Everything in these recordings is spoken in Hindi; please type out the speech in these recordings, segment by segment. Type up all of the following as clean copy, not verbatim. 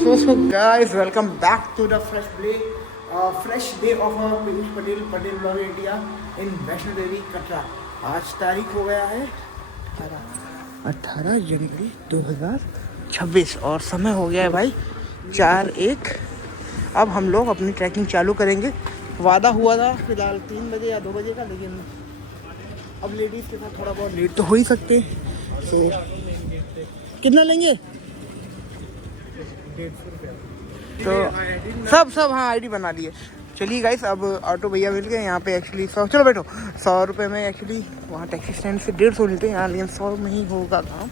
So guys, welcome back to the fresh day of Piyush Patel Vlog India in Vaishno Devi Katra. आज तारीख हो गया है 18 जनवरी 2026 और समय हो गया है भाई 4:01। अब हम लोग अपनी ट्रैकिंग चालू करेंगे। वादा हुआ था फिलहाल 3 बजे या 2 बजे का, लेकिन अब लेडीज़ के साथ थोड़ा बहुत लेट तो हो ही सकते। तो कितना लेंगे? 150 तो सब हाँ आईडी बना लिए। चलिए गाइस, अब ऑटो भैया मिल गए यहाँ पे। एक्चुअली 100, चलो बैठो। 100 रुपये में एक्चुअली वहाँ टैक्सी स्टैंड से 150 मिलते हैं यहाँ, लेकिन 100 में ही होगा काम।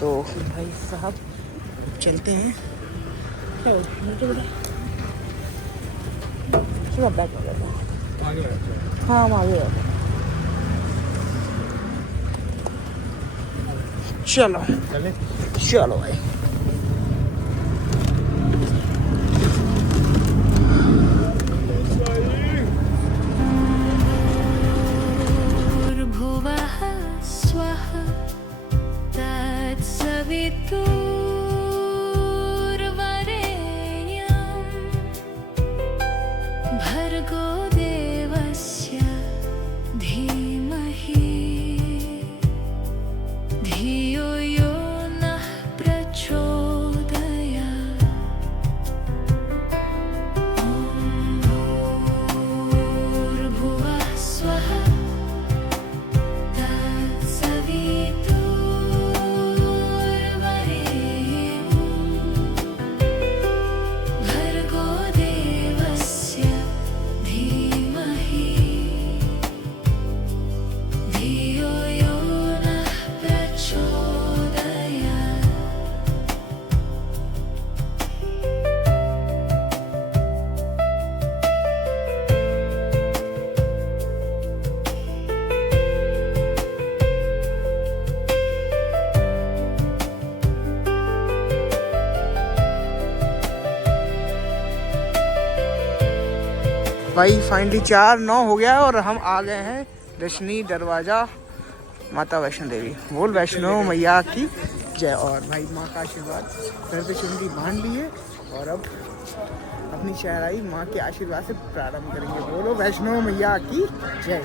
तो भाई साहब चलते हैं। चलो बैक हो जाता है। हाँ हम आगे जाते हैं। चलो भाई। भर्गो देवस्य धीमहि धियो यो नः प्रचोदयात्। भूर्भुवः स्वः भर्गो देवस्य धीमहि धियो यो नः प्रचोदयात्। भाई फाइनली 4:09 हो गया और हम आ गए हैं दर्शनी दरवाज़ा माता वैष्णो देवी। बोल वैष्णो मैया की जय। और भाई माँ का आशीर्वाद घर पे चुनरी बांध ली है और अब अपनी शहराई माँ के आशीर्वाद से प्रारंभ करेंगे। बोलो वैष्णो मैया की जय।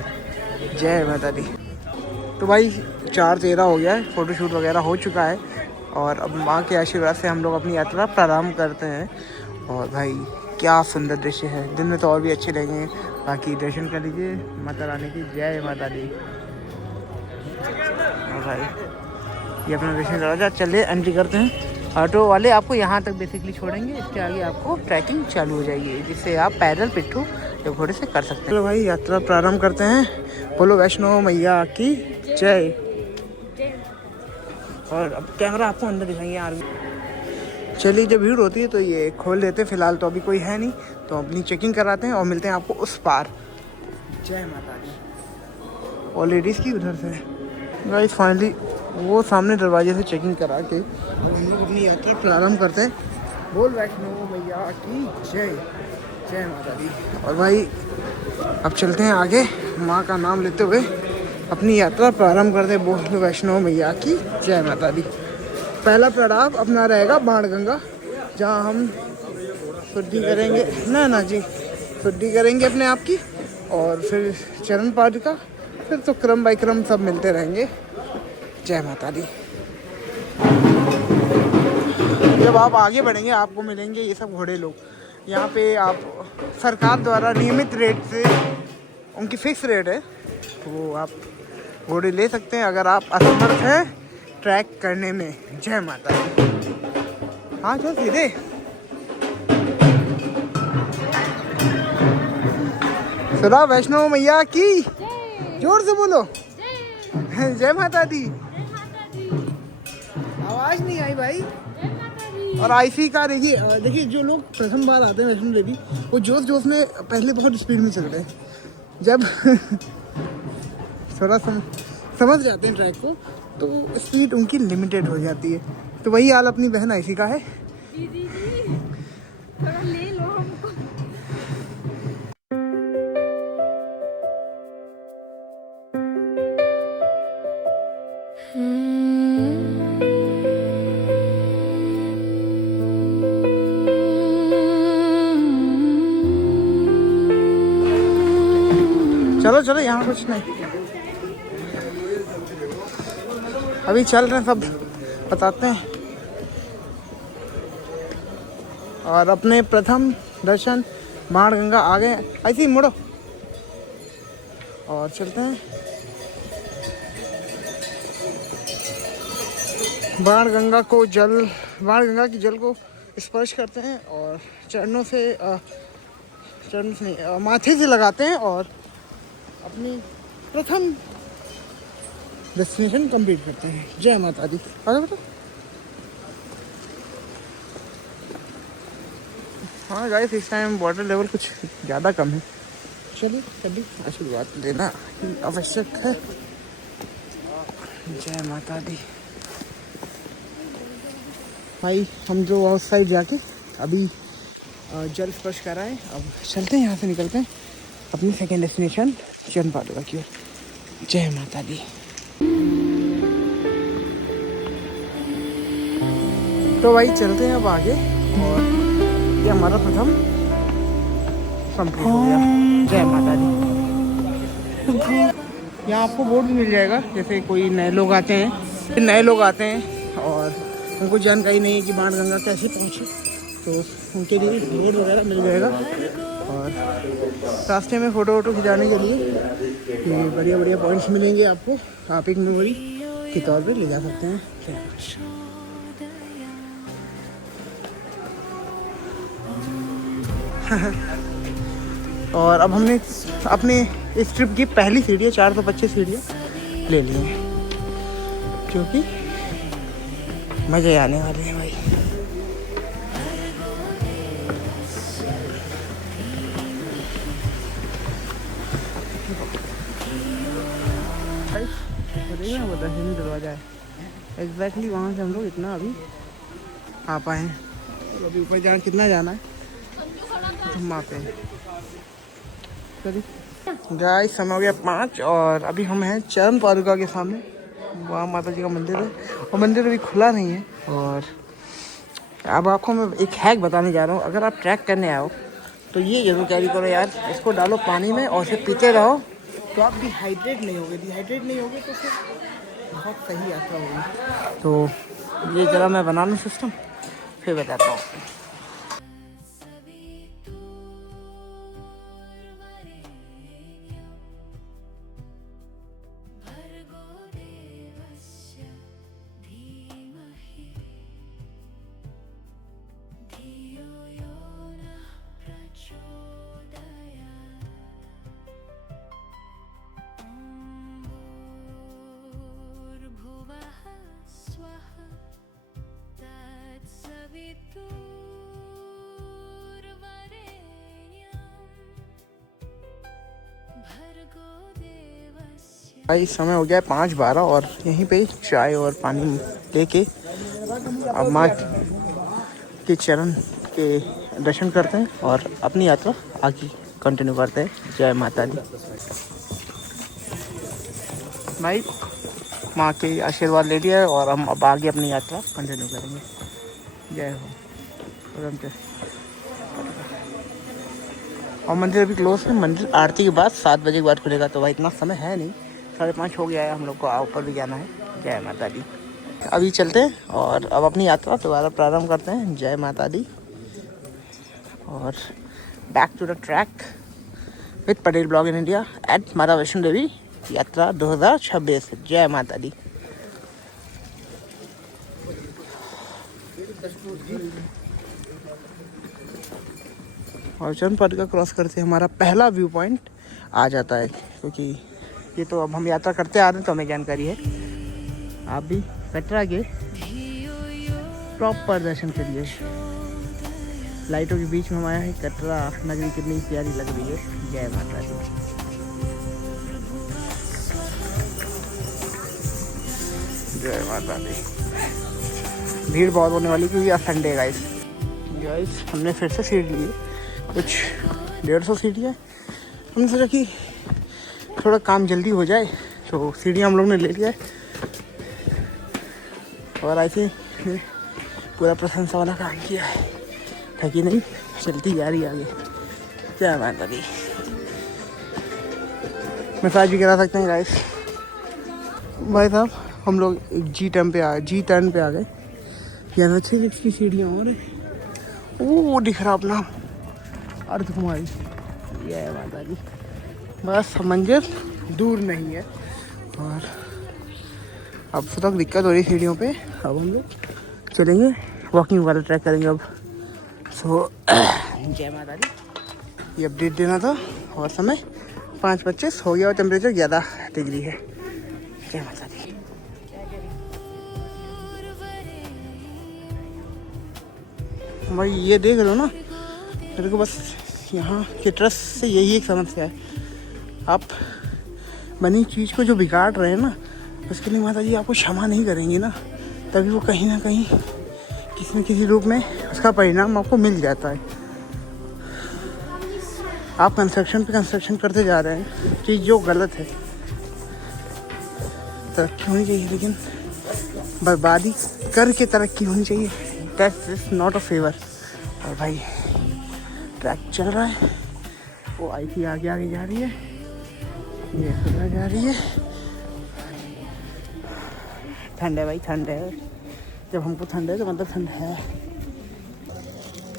जय माता दी। तो भाई 4:13 हो गया है, फ़ोटोशूट वगैरह हो चुका है और अब माँ के आशीर्वाद से हम लोग अपनी यात्रा प्रारंभ करते हैं। और भाई क्या सुंदर दृश्य है, दिन में तो और भी अच्छे लगेंगे। बाकी दर्शन कर लीजिए माता रानी की जय माता दी। और भाई ये अपना दर्शन दरवाजा, चलिए एंट्री करते हैं। ऑटो वाले आपको यहाँ तक बेसिकली छोड़ेंगे, इसके आगे आपको ट्रैकिंग चालू हो जाएगी, जिससे आप पैदल पिट्ठू या घोड़े से कर सकते हैं। चलो भाई यात्रा प्रारंभ करते हैं। बोलो वैष्णो मैया की जय। और अब कैमरा आपको अंदर दिखाएंगे यार। चलिए जब भीड़ होती है तो ये खोल देते हैं, फिलहाल तो अभी कोई है नहीं, तो अपनी चेकिंग कराते हैं और मिलते हैं आपको उस पार। जय माता दी। और लेडीज़ की उधर से गाइस फाइनली वो सामने दरवाजे से चेकिंग करा के और हम लोग अपनी यात्रा प्रारंभ करते हैं। बोल वैष्णो मैया की जय। जय माता दी। और भाई अब चलते हैं आगे, माँ का नाम लेते हुए अपनी यात्रा प्रारंभ करते हैं। बोल वैष्णो मैया की जय माता दी। पहला पड़ाव अपना रहेगा बाणगंगा, जहाँ हम शुद्धि करेंगे ना जी, शुद्धि करेंगे अपने आप की, और फिर चरण पादुका, फिर तो क्रम बाई क्रम सब मिलते रहेंगे। जय माता दी। जब आप आगे बढ़ेंगे आपको मिलेंगे ये सब घोड़े लोग। यहाँ पे आप सरकार द्वारा नियमित रेट से, उनकी फिक्स रेट है, तो वो आप घोड़े ले सकते हैं अगर आप असमर्थ हैं ट्रैक करने में। जय माता दी। हाँ चल सीधे। सुना वैष्णो मैया की जोर से बोलो जय माता दी। आवाज नहीं आई भाई। और आईसी का देखिए जो लोग प्रथम बार आते हैं वैष्णो देवी, वो जोश जोश में पहले बहुत स्पीड में चल रहे हैं। जब थोड़ा समझ जाते हैं ट्रैक को तो स्पीड उनकी लिमिटेड हो जाती है। तो वही हाल अपनी बहन आईसी का है। दीदी जी थोड़ा ले लो हमको। चलो चलो, यहाँ कुछ नहीं, अभी चल रहे हैं सब, बताते हैं। और अपने प्रथम दर्शन बाणगंगा आ गए, ऐसे ही मुड़ो और चलते हैं। बाणगंगा की जल को स्पर्श करते हैं और चरणों से नहीं, माथे से लगाते हैं और अपनी प्रथम डेस्टिनेशन कंप्लीट करते हैं। जय माता दी। आगे बेटा। हाँ गाइस, इस टाइम वाटर लेवल कुछ ज़्यादा कम है। चलिए कभी आशीर्वाद लेना ही आवश्यक है। जय माता दी। भाई हम जो आउट साइड जाके अभी जल स्पर्श कर रहे हैं, अब चलते हैं यहाँ से, निकलते हैं अपनी सेकेंड डेस्टिनेशन चरण पादुका की ओर। जय माता दी। तो भाई चलते हैं अब आगे, और ये हमारा प्रथम कंप्लीट हो गया। जय माता दी। यहाँ आपको बोर्ड भी मिल जाएगा, जैसे कोई नए लोग आते हैं और उनको जानकारी नहीं है कि बाणगंगा कैसे पहुँचे, तो उनके लिए बोर्ड वगैरह मिल जाएगा। और रास्ते में फ़ोटो खिंचाने के लिए ये बढ़िया पॉइंट्स मिलेंगे आपको, आप एक मेमोरी के तौर पे ले जा सकते हैं। और अब हमने अपने इस ट्रिप की पहली सीढ़ी 425 सीढ़ियाँ ले ली हैं, क्योंकि मज़े आने वाले हैं भाई। दर्शनी दरवाजा है एग्जैक्टली, वहाँ से हम लोग इतना अभी आ पाए हैं। तो अभी ऊपर कितना जाना है हम मापे हैं। चलिए गाइस, समय हो गया 5 और अभी हम हैं चरण पादुका के सामने। वहाँ माता जी का मंदिर है और मंदिर अभी खुला नहीं है। और अब आपको मैं एक हैक बताने जा रहा हूँ। अगर आप ट्रैक करने आओ तो ये जरूर कैरी करो यार, इसको डालो पानी में और इसे पीते रहो, तो आप डिहाइड्रेट नहीं होगे तो फिर बहुत सही यात्रा होगी। तो ये जरा मैं बना लूँ सिस्टम, फिर बताता हूँ। भाई समय हो गया है 5:12 और यहीं पे चाय और पानी लेके अब माँ के चरण के दर्शन करते हैं और अपनी यात्रा आगे कंटिन्यू करते हैं। जय माता दी। भाई माँ के आशीर्वाद ले लिया है और हम अब आगे अपनी यात्रा कंटिन्यू करेंगे। जय हो। और मंदिर अभी क्लोज है, मंदिर आरती के बाद 7 बजे के बाद खुलेगा, तो भाई इतना समय है नहीं, 5:30 हो गया है, हम लोग को ऊपर भी जाना है। जय माता दी। अभी चलते हैं और अब अपनी यात्रा दोबारा प्रारंभ करते हैं। जय माता दी। और back to the track with Patel blog in India at Mata Vaishno देवी यात्रा 2026। जय माता दी। और चरण पादुका क्रॉस करते हमारा पहला व्यू पॉइंट आ जाता है, क्योंकि ये तो अब हम यात्रा करते आ रहे हैं तो हमें जानकारी है। आप भी कटरा के प्रॉपर दर्शन करिए। लाइटों के बीच में हम आए हैं, कटरा नगरी कितनी प्यारी लग रही है। जय माता दी। जय माता दी। भीड़ बहुत होने वाली क्योंकि आज संडे गाइस। हमने फिर से सीट ली है, कुछ 150 सीढ़ियाँ। हमने सोचा कि थोड़ा काम जल्दी हो जाए, तो सीढ़ियाँ हम लोग ने ले लिया है और ऐसे पूरा प्रशंसा वाला काम किया है कि नहीं, चलती जा रही आगे। जय माता दी। मसाज भी करा सकते हैं गाइस। भाई साहब हम लोग जी टर्न पे आ गए। यहाँ 6 की सीढ़ियाँ और है। वो दिख रहा अपना अर्ध कुमारी, ये है माता जी। बस मंजिल दूर नहीं है। और अब से तक दिक्कत हो रही सीढ़ियों पे, अब हम लोग चलेंगे वॉकिंग वाला ट्रैक करेंगे अब। सो जय माता दी। ये अपडेट देना था। और समय 5:25 हो गया और टेम्परेचर 11 डिग्री है। जय माता दी। भाई ये देख रहे हो ना, मेरे को बस यहाँ के ट्रस्ट से यही एक समस्या है, आप बनी चीज़ को जो बिगाड़ रहे हैं ना, उसके लिए माता जी आपको क्षमा नहीं करेंगी ना, तभी वो कहीं ना कहीं किसी न किसी रूप में उसका परिणाम आपको मिल जाता है। आप कंस्ट्रक्शन पे कंस्ट्रक्शन करते जा रहे हैं, चीज़ जो गलत है। तरक्की होनी चाहिए लेकिन बर्बादी करके तरक्की होनी चाहिए। That is not a favour. और भाई ट्रैक चल रहा है, वो आई थी आगे आगे जा रही है, ये सुबह जा रही है। ठंड है भाई, ठंड है। जब हमको ठंड है तो मतलब ठंड है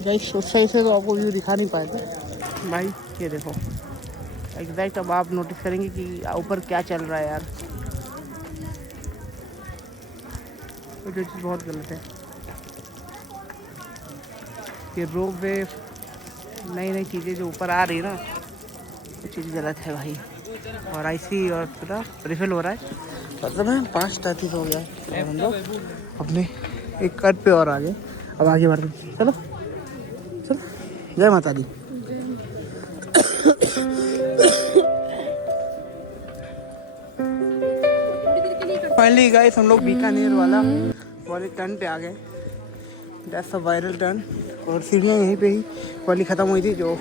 भाई। सही से तो आपको व्यू दिखा नहीं पाएगा भाई। ये देखो एग्जैक्ट, अब आप नोटिस करेंगे कि ऊपर क्या चल रहा है यार, तो जो चीज़ बहुत गलत है। ये रोप वे नई नई चीज़ें जो ऊपर आ रही है ना, वो चीज़ गलत है भाई। और आईसी और पूरा रिफिल हो रहा है। मतलब है 5:33 हो गया है और हम लोग अपने एक कट पे और आगे, अब आगे बढ़ रहे। चलो चलो, जय माता दी। फाइनली गाइस हम लोग बीकानेर वाले टर्न पे आ गए। That's a viral turn. और सीढ़ियाँ यहीं पे ही वाली ख़त्म हुई थी जो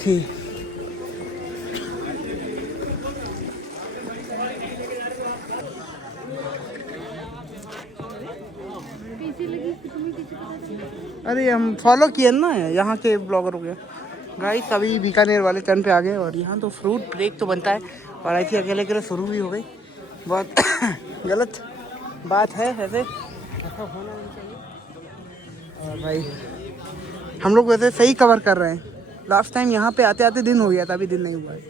थी। अरे हम फॉलो किए ना यहाँ के ब्लॉगर हो गया। गाइस अभी बीकानेर वाले टर्न पे आ गए और यहाँ तो फ्रूट ब्रेक तो बनता है, और ऐसी अकेले अकेले शुरू भी हो गई। बहुत गलत बात है वैसे, ऐसा होना नहीं चाहिए। और भाई हम लोग वैसे सही कवर कर रहे हैं। लास्ट टाइम यहाँ पे आते आते दिन हो गया था, अभी दिन नहीं हुआ है।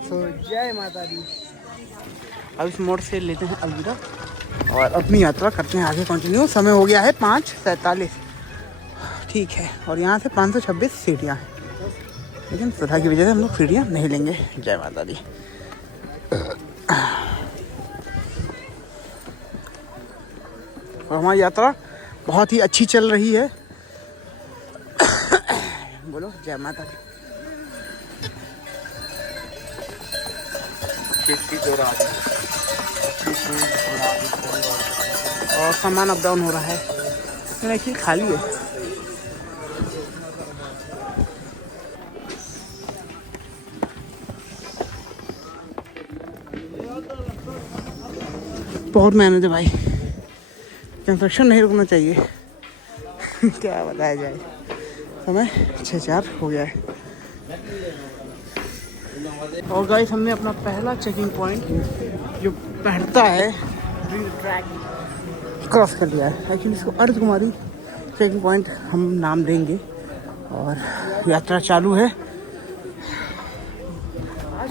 सो जय माता दी। अब इस मोड़ से लेते हैं अलविदा और अपनी यात्रा करते हैं आगे कंटिन्यू। समय हो गया है 5:47, ठीक है। और यहाँ से 526 सीढ़ियाँ हैं, लेकिन सुधा की वजह से हम लोग सीढ़ियाँ नहीं लेंगे। जय माता दी। और हमारी यात्रा बहुत ही अच्छी चल रही है। बोलो जय माता दी। और सामान अप डाउन हो रहा है, लेकिन एक्चुअली खाली है। बहुत मेहनत है भाई, कंस्ट्रक्शन नहीं रुकना चाहिए। क्या बताया जाए। समय 6:04 हो गया है। और गाइस हमने अपना पहला चेकिंग पॉइंट जो पढ़ता है ट्रैक क्रॉस कर लिया है। एक्चुअली इसको अर्ध कुमारी चेकिंग पॉइंट हम नाम देंगे। और यात्रा चालू है। आज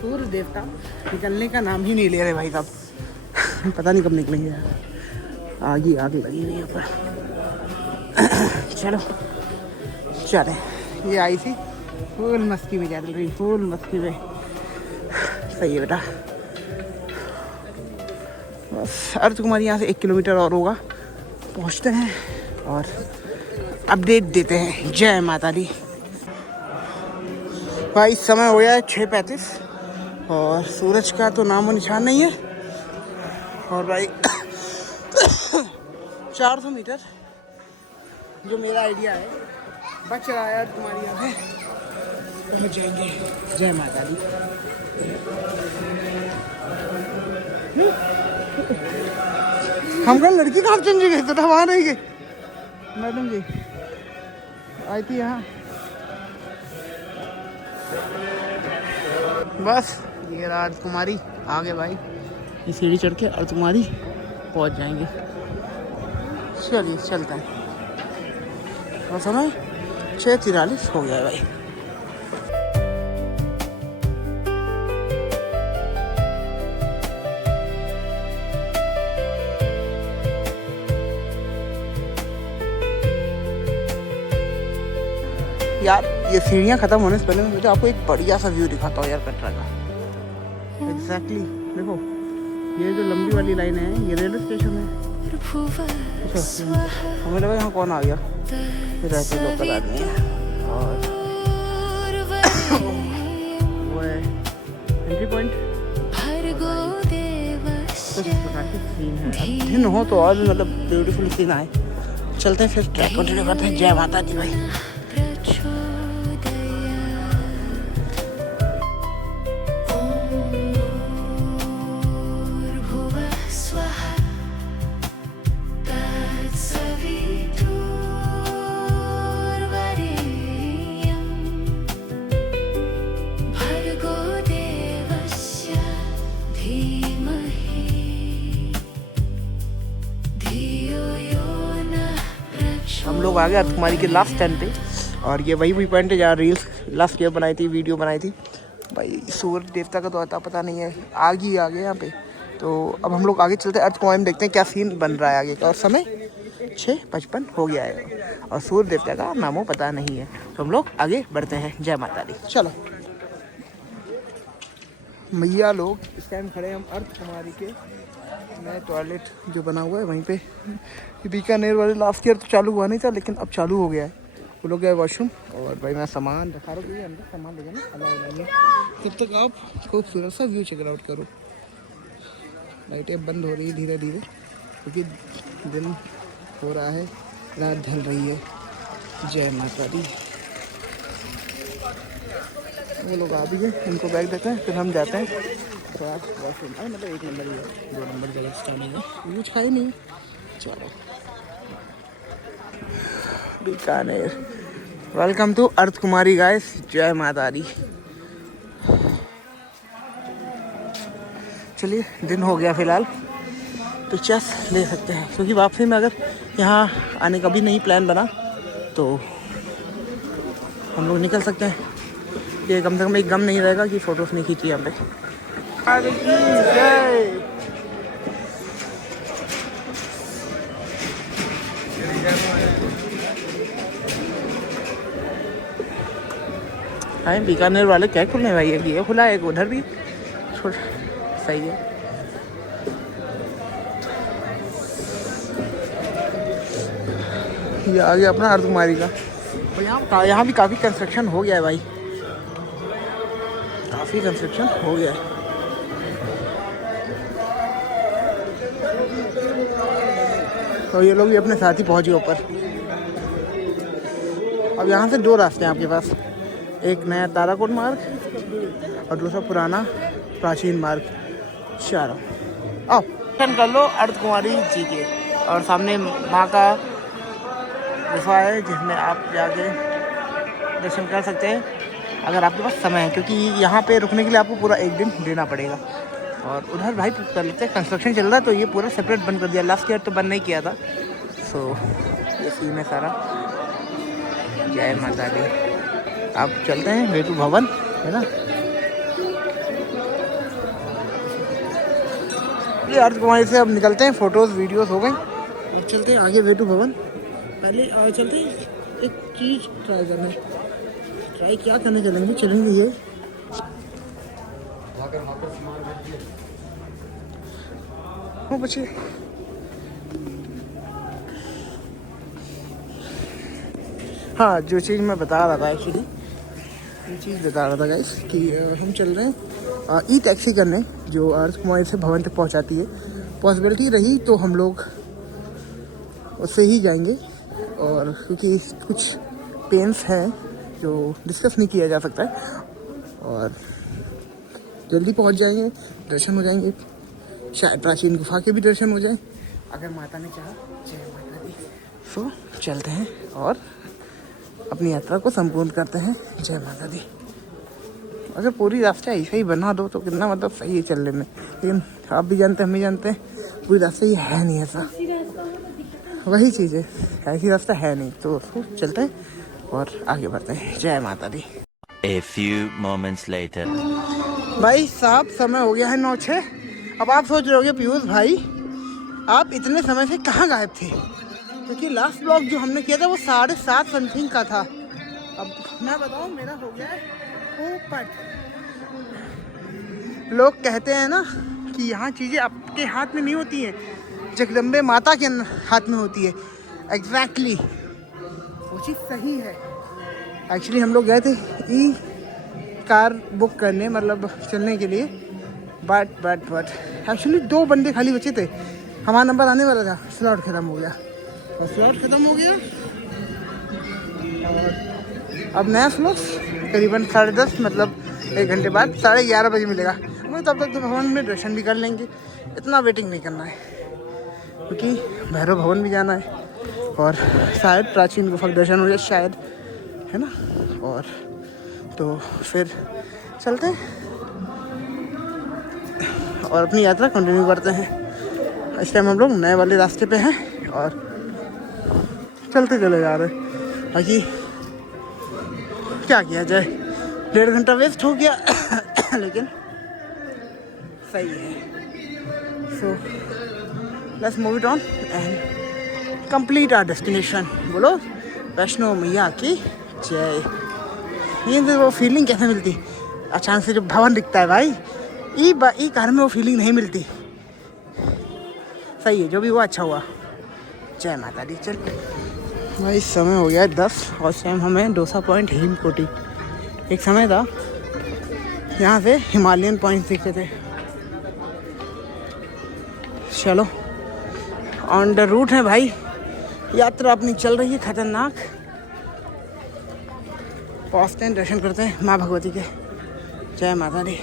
सूर्य देवता निकलने का नाम ही नहीं ले रहे भाई साहब। पता नहीं कब निकलेंगे यार। आगे लगी हुई है ऊपर। चलो चले। ये आई थी फुल मस्ती में चल रही, फुल मस्ती में। सही है बेटा। बस अर्ध कुमारी यहाँ से 1 किलोमीटर और होगा, पहुँचते हैं और अपडेट देते हैं। जय माता दी। भाई समय हो गया है 6:35 और सूरज का तो नामो निशान नहीं है। और भाई 400 मीटर जो मेरा आइडिया है बच रहा है तुम्हारी यहाँ पे, पहुँच जाएंगे। जय माता दी। हम कल लड़की कहाँ चेंज गए तो वहाँ रह गए। मैडम जी आई थी यहाँ। बस ये रहा अर्धकुमारी, आगे भाई ये सीढ़ी चढ़ के अर्धकुमारी पहुंच जाएंगे। चलिए चलते हैं। और समय 6:43 हो गया है भाई। यार ये सीढ़ियाँ खत्म होने से पहले मुझे आपको एक बढ़िया सा व्यू दिखाता हूँ यार कटरा का। एग्जैक्टली देखो, ये जो लंबी वाली लाइन है ये रेलवे स्टेशन है। हमें लगा यहाँ कौन आ गया, रहते लोकल आदमी है। और वो है एंट्री पॉइंट। कुछ प्रकार के सीन है, अब दिन हो तो और मतलब ब्यूटीफुल सीन आए। चलते हैं फिर, ट्रैक कंटिन्यू करते हैं। जय माता दी भाई। हम लोग आ गए अर्धकुमारी के लास्ट स्टैंड पे, और ये वही पॉइंट है जहाँ रील्स लास्ट ईयर बनाई थी, वीडियो बनाई थी भाई। सूर्य देवता का तो आता पता नहीं है, आग ही आ गए यहाँ पे। तो अब हम लोग आगे चलते हैं अर्धकुमारी में, देखते हैं क्या सीन बन रहा है आगे का। और समय 6:55 हो गया है और सूर्य देवता का नामो पता नहीं है। तो हम लोग आगे बढ़ते हैं। जय माता दी। चलो मैया लोग इस टाइम खड़े हैं हम अर्धकुमारी के नए टॉयलेट जो बना हुआ है वहीं पे। बीकानेर वाले लास्ट ईयर तो चालू हुआ नहीं था, लेकिन अब चालू हो गया है। वो लोग गए वॉशरूम, और भाई मैं सामान रखा रहा हूँ अंदर, सामान ले जाना अलाउ नहीं है। तब तक आप खूबसूरत सा व्यू चेक आउट करो। लाइटें बंद हो रही है धीरे धीरे, क्योंकि दिन हो रहा है, रात ढल रही है। जय माता दी। वो लोग आ भी गए, उनको बैग देते हैं, फिर हम जाते हैं थोड़ा वॉशरूम। अरे मतलब 1 नंबर ही है, 2 नंबर जगह स्टैंडिंग है, कुछ खाई नहीं। चलो Bikaner, welcome to Ardhkumari guys. जय माता दी। चलिए दिन हो गया फिलहाल, पिक्चर्स ले सकते हैं, क्योंकि वापसी में अगर यहाँ आने का भी नहीं प्लान बना तो हम लोग निकल सकते हैं। ये कम से कम एक गम नहीं रहेगा कि फ़ोटोज़ नहीं खींची यहाँ पे। हाँ बीकानेर वाले क्या खुलने भाई, एक ये खुला है, एक उधर भी सही है। ये आ गया अपना अर्धकुमारी का। और यहाँ भी काफ़ी कंस्ट्रक्शन हो गया है भाई, काफ़ी कंस्ट्रक्शन हो गया है। तो ये लोग भी अपने साथ ही पहुँच गए ऊपर। अब यहाँ से 2 रास्ते हैं आपके पास, एक नया ताराकोट मार्ग और दूसरा पुराना प्राचीन मार्ग। चलो आओ दर्शन कर लो अर्धकुमारी जी के। और सामने माँ का गुफा है, जिसमें आप जाके दर्शन कर सकते हैं अगर आपके पास समय है, क्योंकि यहाँ पे रुकने के लिए आपको पूरा 1 दिन देना पड़ेगा। और उधर भाई कर लेते हैं, कंस्ट्रक्शन चल रहा है तो ये पूरा सेपरेट बंद कर दिया, लास्ट ईयर तो बंद नहीं किया था। सो ये सीन है सारा। जय माता दी। आप चलते हैं वेटू भवन, है ना। ये अर्धकुमारी से अब निकलते हैं, फ़ोटोज़ वीडियोस हो गई, अब चलते हैं आगे वेटू भवन। पहले चलते हैं एक चीज़ ट्राई करने। ट्राई क्या करने चलेंगे ये हो बच्चे। हाँ जो चीज़ मैं बता रहा था एक्चुअली, ये चीज़ बता रहा था गाइस कि हम चल रहे हैं ई टैक्सी करने, जो अर्धकुमारी से भवन तक पहुंचाती है। पॉसिबिलिटी रही तो हम लोग उससे ही जाएंगे, और क्योंकि कुछ पेन्स हैं जो डिस्कस नहीं किया जा सकता है, और जल्दी पहुंच जाएंगे, दर्शन हो जाएंगे, शायद प्राचीन गुफा के भी दर्शन हो जाए अगर माता ने चाहा। जय माता दी। सो चलते हैं और अपनी यात्रा को संपूर्ण करते हैं। जय माता दी। अगर पूरी रास्ता ऐसे ही बना दो तो कितना मतलब सही है चलने में, लेकिन आप भी जानते हैं हम भी जानते हैं पूरी रास्ता ये है नहीं ऐसा। वही चीज़ है, ऐसी रास्ता है नहीं, तो उसको चलते हैं और आगे बढ़ते हैं। जय माता दी। A few moments later. भाई साहब समय हो गया है 9:06। अब आप सोच रहे होगे पीयूष भाई आप इतने समय से कहाँ गायब थे, क्योंकि लास्ट ब्लॉग जो हमने किया था वो 7:30 समथिंग का था। अब मैं बताऊँ मेरा हो गया है पोपट। लोग कहते हैं ना कि यहाँ चीज़ें आपके हाथ में नहीं होती हैं, जगदम्बे माता के हाथ में होती है। एग्जैक्टली वो चीज़ सही है। एक्चुअली हम लोग गए थे ई कार बुक करने, मतलब चलने के लिए, बट एक्चुअली 2 बंदे खाली बचे थे। हमारा नंबर आने वाला था, स्लॉट ख़त्म हो गया और स्लॉट ख़त्म हो गया। और अब नया स्लॉट करीबन 10:30 मतलब 1 घंटे बाद 11:30 बजे मिलेगा। मुझे तब तक तो भवन में दर्शन भी कर लेंगे, इतना वेटिंग नहीं करना है, क्योंकि भैरव भवन भी जाना है और शायद प्राचीन गुफा का दर्शन हो जाए शायद, है ना। और तो फिर चलते हैं और अपनी यात्रा कंटिन्यू करते हैं। इस टाइम हम लोग नए वाले रास्ते पे हैं और चलते चले जा रहे हैं। बाकी क्या किया जाए, 1.5 घंटा वेस्ट हो गया लेकिन सही है। So let's move it on and complete our destination. बोलो वैष्णो मैया की जय। ये वो फीलिंग कैसे मिलती अचानक से जब भवन दिखता है भाई, ई कार में वो फीलिंग नहीं मिलती। सही है, जो भी हुआ अच्छा हुआ। जय माता दी। चल भाई समय हो गया है 10 और इस टाइम हमें डोसा पॉइंट हेमकोटी। एक समय था यहाँ से हिमालयन पॉइंट दिखते थे। चलो ऑन द रूट है भाई, यात्रा अपनी चल रही है खतरनाक। पहुँचते हैं, दर्शन करते हैं माँ भगवती के। जय माता दी।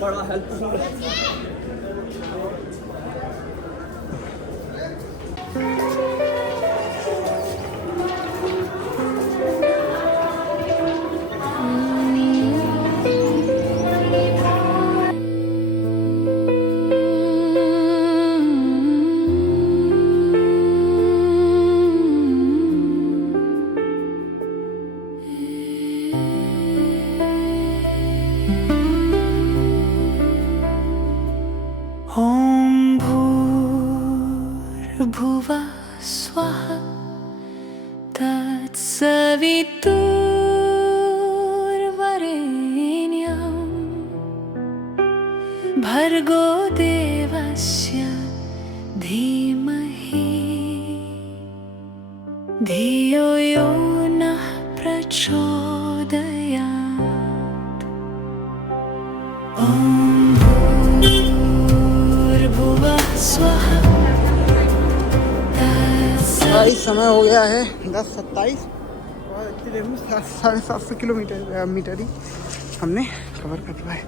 बड़ा हेल्पफुल भुवा स्वाहा तत्सवितुर्वरेण्यं भर्गो देवस्य धीमहि धियो यो नः प्रचोदयात्। ॐ भूर्भुवः स्वः। भाई समय हो गया है 10:27 और इतनी देर में 750 किलोमीटर ही हमने कवर कर पाए।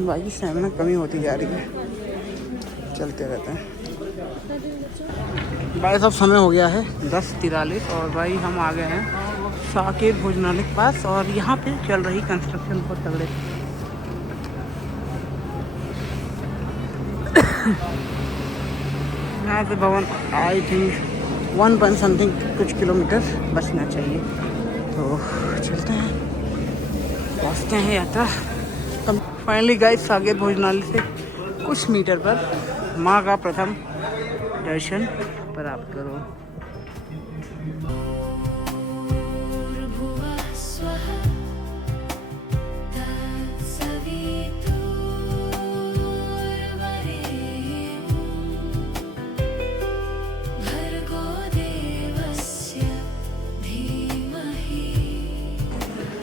बाकी स्टैमिना कमी होती जा रही है, चलते रहते हैं। भाई सब समय हो गया है 10:43 और भाई हम आ गए हैं साकेत भोजनालय के पास और यहाँ पे चल रही कंस्ट्रक्शन बहुत तगड़े। यहाँ से भवन आई थिंक 1 समथिंग कुछ किलोमीटर बचना चाहिए, तो चलते हैं, पहुँचते हैं यात्रा। फाइनली गाइस साकेत भोजनालय से कुछ मीटर पर माँ का प्रथम दर्शन प्राप्त करो।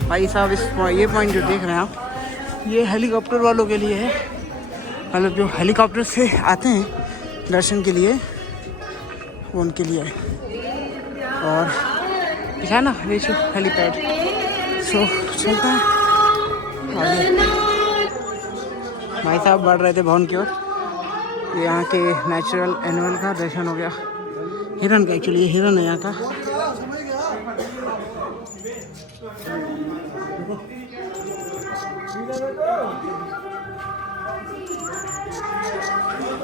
भाई साहब ये पॉइंट जो देख रहे हैं आप, ये हेलीकॉप्टर वालों के लिए है, मतलब जो हेलीकॉप्टर से आते हैं दर्शन के लिए वो उनके लिए है। और दिखा ना रेचू हेलीपैड। सो चलता है आगे। भाई साहब बढ़ रहे थे भवन की ओर। यहाँ के नेचुरल एनिमल का दर्शन हो गया, हिरन का, एक्चुअली ये हिरन है यहाँ का,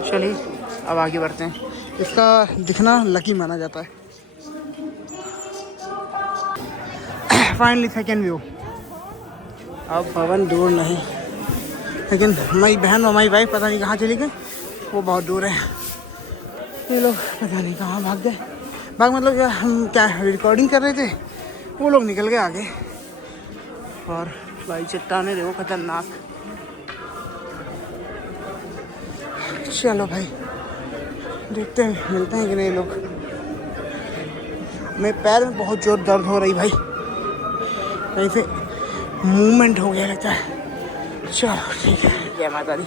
चलिए अब आगे बढ़ते हैं। इसका दिखना लकी माना जाता है। Finally second view. अब भवन दूर नहीं, लेकिन हमारी बहन और हमारी वाइफ पता नहीं कहाँ चली गई, वो बहुत दूर है। ये लोग पता नहीं कहाँ भाग गए। मतलब हम क्या रिकॉर्डिंग कर रहे थे, वो लोग निकल गए आगे। और भाई चट्टाने देखो खतरनाक। चलो भाई देखते हैं मिलते हैं कि नहीं लोग। मेरे पैर में बहुत जोर दर्द हो रही भाई, कहीं से मूवमेंट हो गया लगता है। चलो ठीक है, जय माता दी।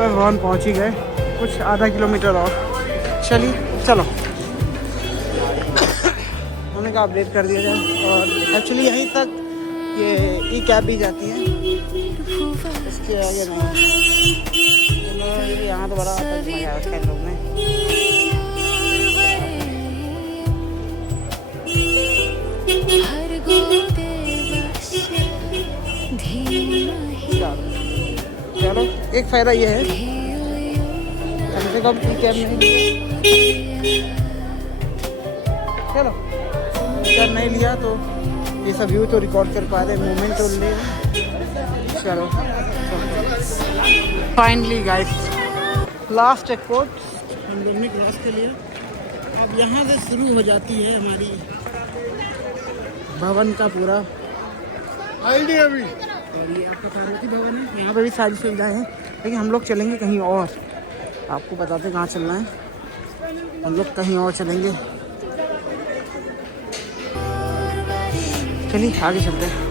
भवन पहुंच ही गए, कुछ आधा किलोमीटर और। चलिए चलो, हमने कहा अपडेट कर दिया जाए। और एक्चुअली यहीं तक ये ई कैब भी जाती है, इसके आगे नहीं। यहाँ तो बड़ा मजा आया उसके लोग में। चलो एक फ़ायदा ये है, कम से कम ई कैब नहीं लिया। चलो कैब नहीं लिया तो ये सब व्यू तो रिकॉर्ड कर पा रहे, मोमेंट तो ले। चलो finally guys, last check post हम लोग ने क्रॉस कर लिया। अब यहाँ से शुरू हो जाती है हमारी भवन का पूरा आइडिया भी। और ये आपका पार्वती भवन है, यहाँ पे भी सारी सुविधाएं हैं, लेकिन हम लोग चलेंगे कहीं और। आपको बताते कहाँ चलना है, हम लोग कहीं और चलेंगे। चलिए आगे चलते हैं।